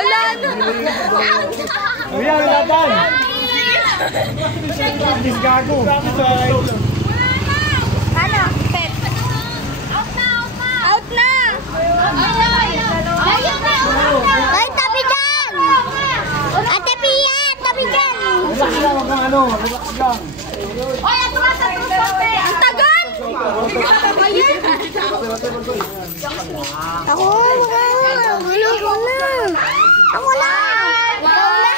Wala na. Ayan, laban. Disgago. Ano? Pet. Out na. Out na. Layo na. Ay, tabi dyan. Ate Pia, tabi dyan. Relax lang, wag kang ano. Relax lang. Oy, atras. Ang tagal. Ayan. Ako, gulo ko na. Ako na. Ikaw na.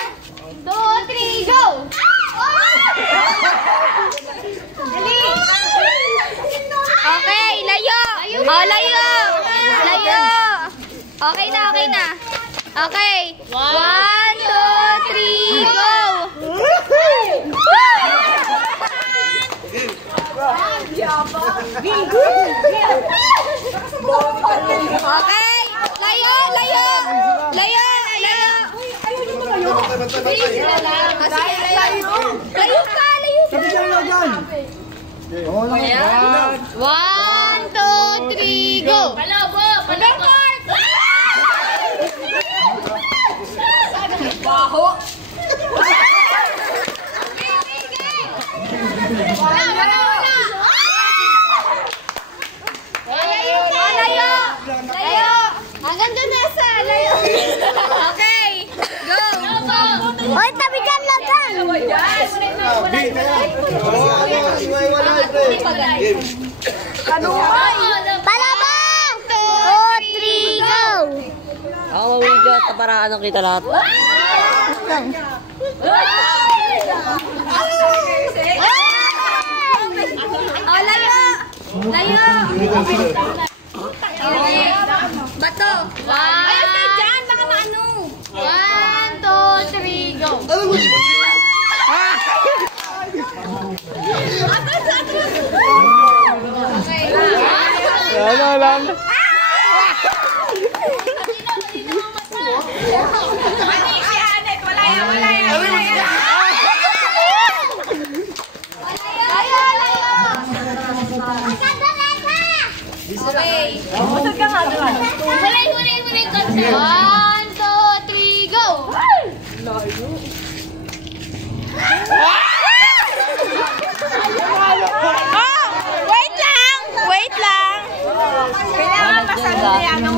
2, 3, go. Dali. Okay, layo. Oh, layo. Layo. Okay na, okay na. Okay. 1, 2, 3, go. Okay. Layo, layo. Layo, layo. Layo ka, layo ka. Sabi dyan lang dyan. 1, 2, 3, go. Palago, palago. Baho. Wala. Layo ka, layo. Layo. Hanggang doon na sa layo. Okay, go. Oy, tabi dyan lang dyan. Palabang! 2, 3, go! Ako mawidyo at para anong kita lahat. Oh, layo! Layo! Bato! Ayun kayo dyan! Baka maano! 1, 2, 3, go! Okay. Wala. Okay. Masad ka nga doon. Hulay. 1, 2, 3, go! Wait lang. Kailangan masalo niya ang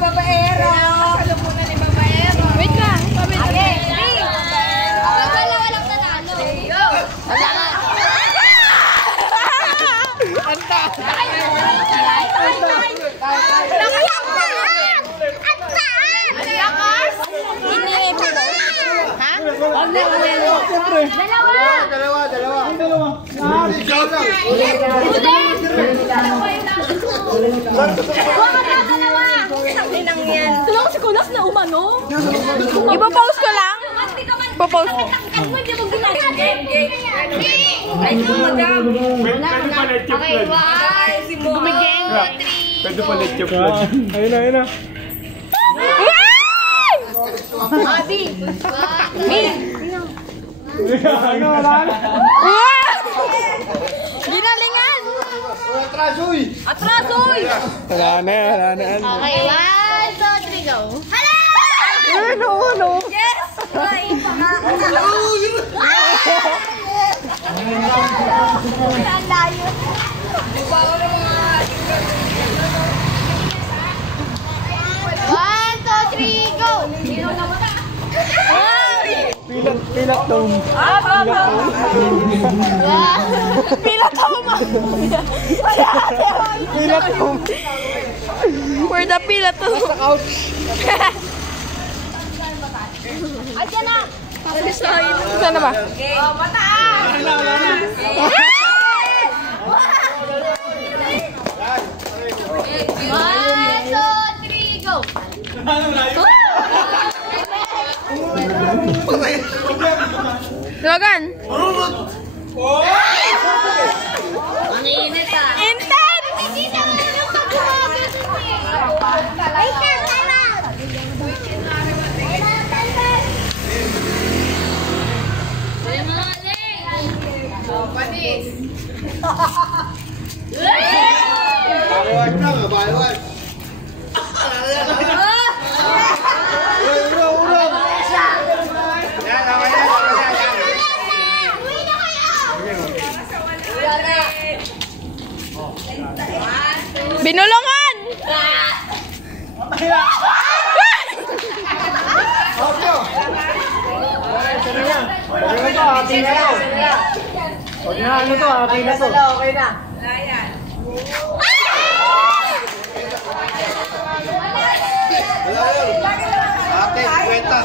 babaero. Masalo muna ni babaero. Wait lang. Okay. Walang nanalo. Go! Dalawa. Tulong si Kulas na umano. Ipa-pause ko lang. Ipa-pause ko. Okay, 1, 2, 3. Pwede pa let's chop lang. Ayun na. Abi! Wala na. Ginalingan! Atrasoy! Wala na. Okay, 1, 2, 3, go! Hello! No. Yes! Ay, ang layo. One, 2, 3, go! Pilat tong. Pilat tong. Where the pilat tong? Sa couch. Ayan na. Saan na ba? Oh, mataas. One, 2, 3, go! Logan! Ang init ah! Intense! Panis! Baliwan na, baliwan. Binulungan! Huwag na ano to, akin na to. Okay na. Ate, kwenta.